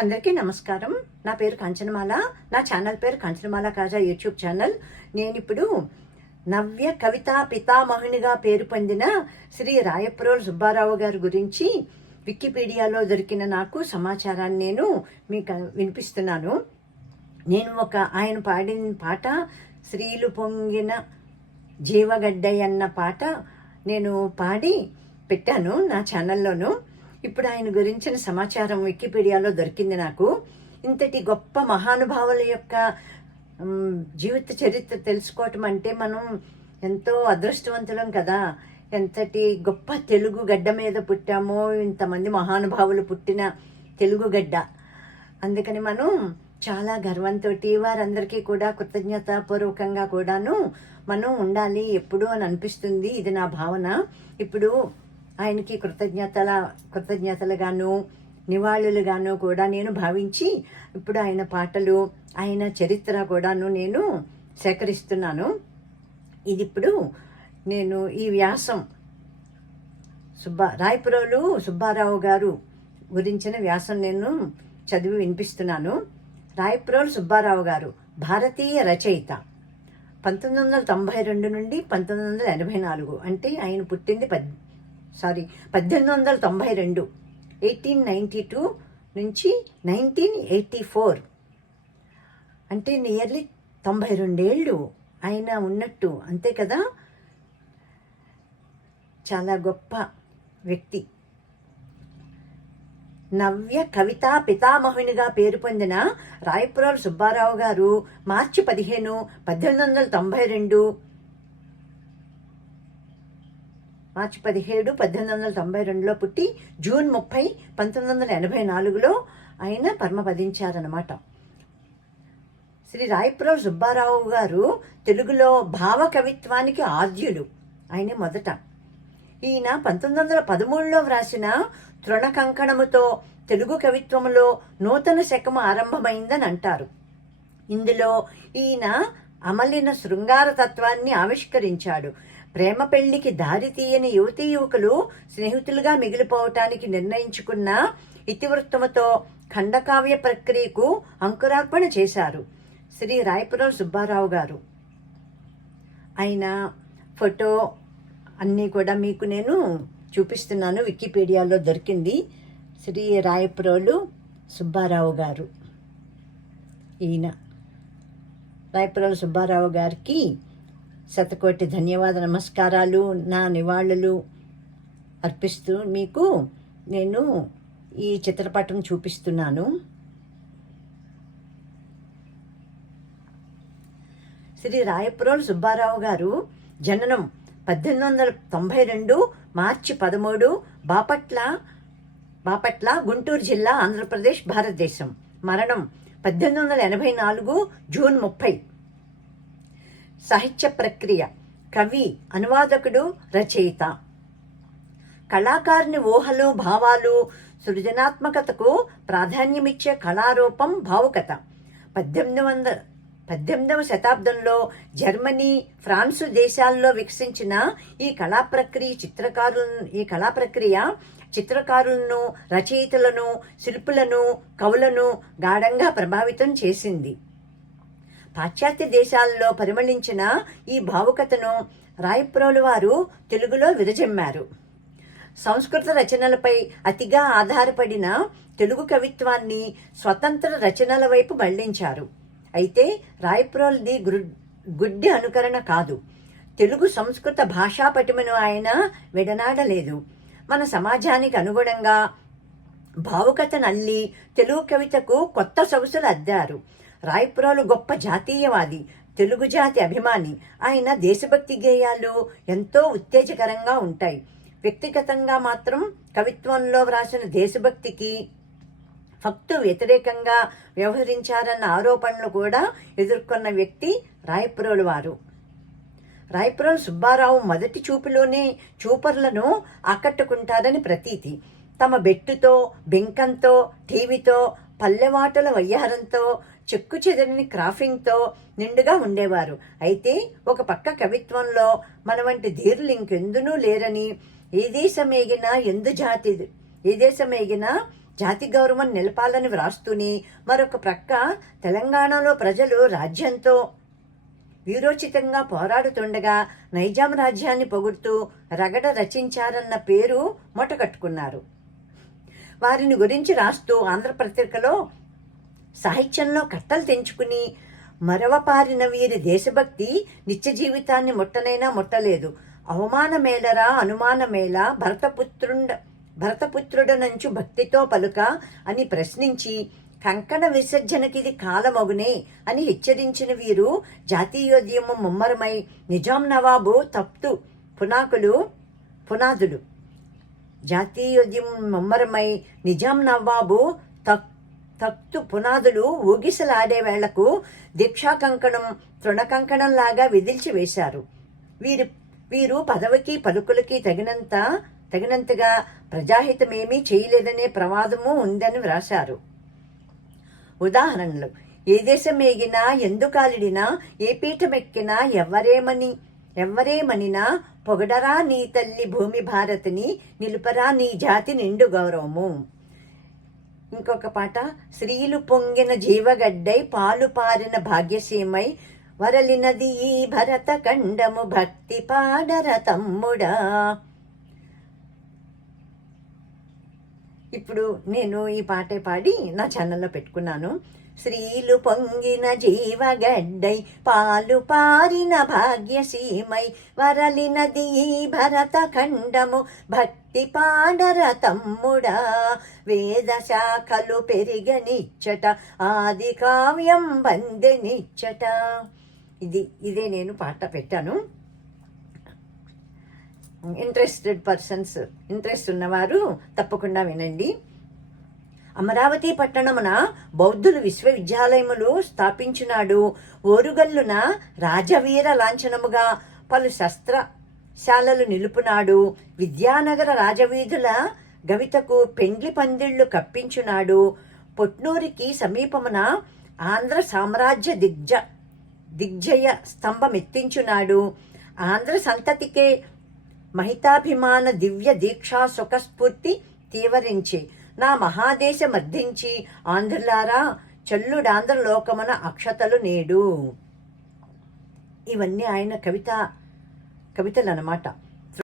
అందరికీ నమస్కారం. నా పేరు కంచనమాల. నా ఛానల్ పేరు కంచనమాల కాజా యూట్యూబ్ ఛానల్. నేను ఇప్పుడు నవ్య కవిత పితామహునిగా పేరు పొందిన శ్రీ రాయప్రోల్ సుబ్బారావు గారి గురించి వికీపీడియాలో దొరికిన నాకు సమాచారాన్ని నేను మీకు వినిపిస్తున్నాను. నేను ఒక ఆయన పాడిన పాట స్త్రీలు పొంగిన జీవగడ్డయ్య అన్న పాట నేను పాడి పెట్టాను నా ఛానల్లోను. ఇప్పుడు ఆయన గురించిన సమాచారం వికీపీడియాలో దొరికింది నాకు. ఇంతటి గొప్ప మహానుభావుల యొక్క జీవిత చరిత్ర తెలుసుకోవటం అంటే మనం ఎంతో అదృష్టవంతులం కదా. ఎంతటి గొప్ప తెలుగు గడ్డ మీద పుట్టామో ఇంతమంది మహానుభావులు పుట్టిన తెలుగు గడ్డ. అందుకని మనం చాలా గర్వంతో వారందరికీ కూడా కృతజ్ఞతాపూర్వకంగా కూడాను మనం ఉండాలి. ఎప్పుడు అని అనిపిస్తుంది. ఇది నా భావన. ఇప్పుడు ఆయనకి కృతజ్ఞతల కృతజ్ఞతలుగాను నివాళులుగాను కూడా నేను భావించి ఇప్పుడు ఆయన పాటలు ఆయన చరిత్ర కూడాను నేను సేకరిస్తున్నాను. ఇది ఇప్పుడు నేను ఈ వ్యాసం సుబ్బా రాయపురోలు సుబ్బారావు గారు గురించిన వ్యాసం నేను చదివి వినిపిస్తున్నాను. రాయపురోలు సుబ్బారావు గారు భారతీయ రచయిత. పంతొమ్మిది వందల తొంభై రెండు నుండి పంతొమ్మిది వందల ఎనభై నాలుగు అంటే ఆయన పుట్టింది పద్ సారీ పద్దెనిమిది వందల తొంభై రెండు ఎయిటీన్ నైంటీ టూ నుంచి నైన్టీన్ ఎయిటీ ఫోర్. అంటే నియర్లీ తొంభై రెండేళ్ళు ఆయన ఉన్నట్టు. అంతే కదా? చాలా గొప్ప వ్యక్తి. నవ్య కవితా పితామహునిగా పేరు పొందిన రాయపురాలు సుబ్బారావు గారు మార్చి పదిహేను పద్దెనిమిది వందల తొంభై రెండు మార్చి పదిహేడు పద్దెనిమిది వందల తొంభై రెండులో పుట్టి జూన్ ముప్పై పంతొమ్మిది వందల ఎనభై నాలుగులో ఆయన పరమపదించారనమాట శ్రీ రాయపురావు సుబ్బారావు గారు తెలుగులో భావ కవిత్వానికి ఆద్యులు. ఆయన మొదట. ఈయన పంతొమ్మిది వందల పదమూడులో వ్రాసిన తృణకంకణముతో తెలుగు కవిత్వములో నూతన శకము ఆరంభమైందని అంటారు. ఇందులో ఈయన అమలిన శృంగార తత్వాన్ని ఆవిష్కరించాడు. ప్రేమ పెళ్ళికి దారి తీయని యువతీ యువకులు స్నేహితులుగా మిగిలిపోవటానికి నిర్ణయించుకున్న ఇతివృత్తముతో ఖండకావ్య ప్రక్రియకు అంకురార్పణ చేశారు శ్రీ రాయపురం సుబ్బారావు గారు. ఆయన ఫోటో అన్నీ కూడా మీకు నేను చూపిస్తున్నాను. వికీపీడియాలో దొరికింది శ్రీ రాయపురోలు సుబ్బారావు గారు. ఈయన రాయపురాలు సుబ్బారావు గారికి శతకోటి ధన్యవాద నమస్కారాలు నా నివాళులు అర్పిస్తూ మీకు నేను ఈ చిత్రపటం చూపిస్తున్నాను. శ్రీ రాయపురోలు సుబ్బారావు గారు జననం పద్దెనిమిది వందల తొంభై రెండు మార్చి పదమూడు బాపట్ల బాపట్ల గుంటూరు జిల్లా ఆంధ్రప్రదేశ్ భారతదేశం. మరణం పద్దెనిమిది వందల ఎనభై నాలుగు జూన్ ముప్పై. సాహిత్య ప్రక్రియ. కవి అనువాదకుడు రచయిత. కళాకారుని ఊహలు భావాలు సృజనాత్మకతకు ప్రాధాన్యమిచ్చే కళారూపం భావుకత. పద్దెనిమిది వందల పద్దెనిమిదవ శతాబ్దంలో జర్మనీ ఫ్రాన్సు దేశాల్లో వికసించిన ఈ కళా ప్రక్రియ చిత్రకారులను ఈ కళా ప్రక్రియ చిత్రకారులను రచయితలను శిల్పులను కవులను గాఢంగా ప్రభావితం చేసింది. పాశ్చాత్య దేశాల్లో పరిమళించిన ఈ భావుకతను రాయప్రోలు వారు తెలుగులో విరజమ్మారు. సంస్కృత రచనలపై అతిగా ఆధారపడిన తెలుగు కవిత్వాన్ని స్వతంత్ర రచనల వైపు మళ్ళించారు. అయితే రాయప్రోల్ది గుడ్ గుడ్డి అనుకరణ కాదు. తెలుగు సంస్కృత భాషా పటిమను ఆయన విడనాడలేదు. మన సమాజానికి అనుగుణంగా భావుకతను అల్లి తెలుగు కవితకు కొత్త సొగసులు అద్దారు. రాయపురాలు గొప్ప జాతీయవాది తెలుగు జాతి అభిమాని. ఆయన దేశభక్తి గేయాలు ఎంతో ఉత్తేజకరంగా ఉంటాయి. వ్యక్తిగతంగా మాత్రం కవిత్వంలో వ్రాసిన దేశభక్తికి భక్తు వ్యతిరేకంగా వ్యవహరించారన్న ఆరోపణలు కూడా ఎదుర్కొన్న వ్యక్తి రాయపురాలు వారు. రాయపురాలు సుబ్బారావు మొదటి చూపులోనే చూపర్లను ఆకట్టుకుంటారని ప్రతీతి. తమ బెట్టుతో బెంకంతో టీవీతో పల్లెవాటల వయ్యారంతో చెక్కు చెదరని క్రాఫింగ్తో నిండుగా ఉండేవారు. అయితే ఒక పక్క కవిత్వంలో మన వంటి ధీరులు ఇంకెందునూ లేరని ఏ దేశమేగినా ఎందు జాతి ఏ దేశమేగినా జాతి గౌరవం నిలపాలని వ్రాస్తూనే మరొక ప్రక్క తెలంగాణలో ప్రజలు రాజ్యంతో వీరోచితంగా పోరాడుతుండగా నైజాం రాజ్యాన్ని పొగుడుతూ రగడ రచించారన్న పేరు మొటకట్టుకున్నారు. వారిని గురించి రాస్తూ ఆంధ్రపత్రికలో సాహిత్యంలో కట్టలు తెంచుకుని మరవపారిన వీరి దేశభక్తి నిత్య జీవితాన్ని ముట్టనైనా ముట్టలేదు. అవమానమేలరా అనుమానమేలా భరతపుత్రుండ భరతపుత్రుడనంచు భక్తితో పలుక అని ప్రశ్నించి కంకణ విసర్జనకిది కాలమగునే అని హెచ్చరించిన వీరు జాతీయోద్యమం ముమ్మరమై నిజాం నవాబు తప్తు పునాకులు పునాదులు. జాతీయోద్యమం ముమ్మరమై నిజాం నవాబు తప్ తత్తు పునాదులు ఊగిసలాడే వేళకు దీక్షా కంకణం తృణకంకణంలాగా విదిల్చి వేశారు. వీరు వీరు పదవికి పలుకులకి తగినంత తగినంతగా ప్రజాహితమేమీ చేయలేదనే ప్రమాదము ఉందని వ్రాశారు. ఉదాహరణలు. ఏ దేశం ఏగినా ఎందుకాలిడినా ఏ పీఠమెక్కినా ఎవరేమని ఎవ్వరేమనినా పొగడరా నీ తల్లి భూమి భారతిని నిలుపరా నీ జాతి నిండు గౌరవము. ఇంకొక పాట స్త్రీలు పొంగిన జీవగడ్డై పాలు పారిన భాగ్యసీమై వరలినది ఈ భరత ఖండము భక్తి పాడర తమ్ముడా. ఇప్పుడు నేను ఈ పాటే పాడి నా ఛానల్లో పెట్టుకున్నాను. స్త్రీలు పొంగిన జీవగడ్డై పాలు పారిన భాగ్యసీమై వరలినది ఈ భరత ఖండము భక్తి పాడర తమ్ముడా. వేద శాఖలు పెరిగనిచ్చట ఆది కావ్యం వందెనిచ్చట ఇది ఇదే నేను పాట పెట్టాను. ఇంట్రెస్టెడ్ పర్సన్స్ ఇంట్రెస్ట్ ఉన్నవారు తప్పకుండా వినండి. అమరావతి పట్టణమున బౌద్ధులు విశ్వవిద్యాలయములు స్థాపించినాడు. ఓరుగల్లున రాజవీర లాంఛనముగా పలు శస్త్రశాలలు నిలుపునాడు. విద్యానగర రాజవీధుల గవితకు పెండ్లి పందిళ్ళు కప్పించునాడు. పొట్నూరికి సమీపమున ఆంధ్ర సామ్రాజ్య దిగ్జ దిగ్జయ స్తంభమెత్తించునాడు. ఆంధ్ర సంతతికే మహితాభిమాన దివ్య దీక్షా సుఖస్ఫూర్తి తీవరించి. నా మహాదేశ మర్దించి ఆంధ్రులారా చల్లుడాంధ్రలోకమున అక్షతలు నేడు. ఇవన్నీ ఆయన కవిత కవితలు అన్నమాట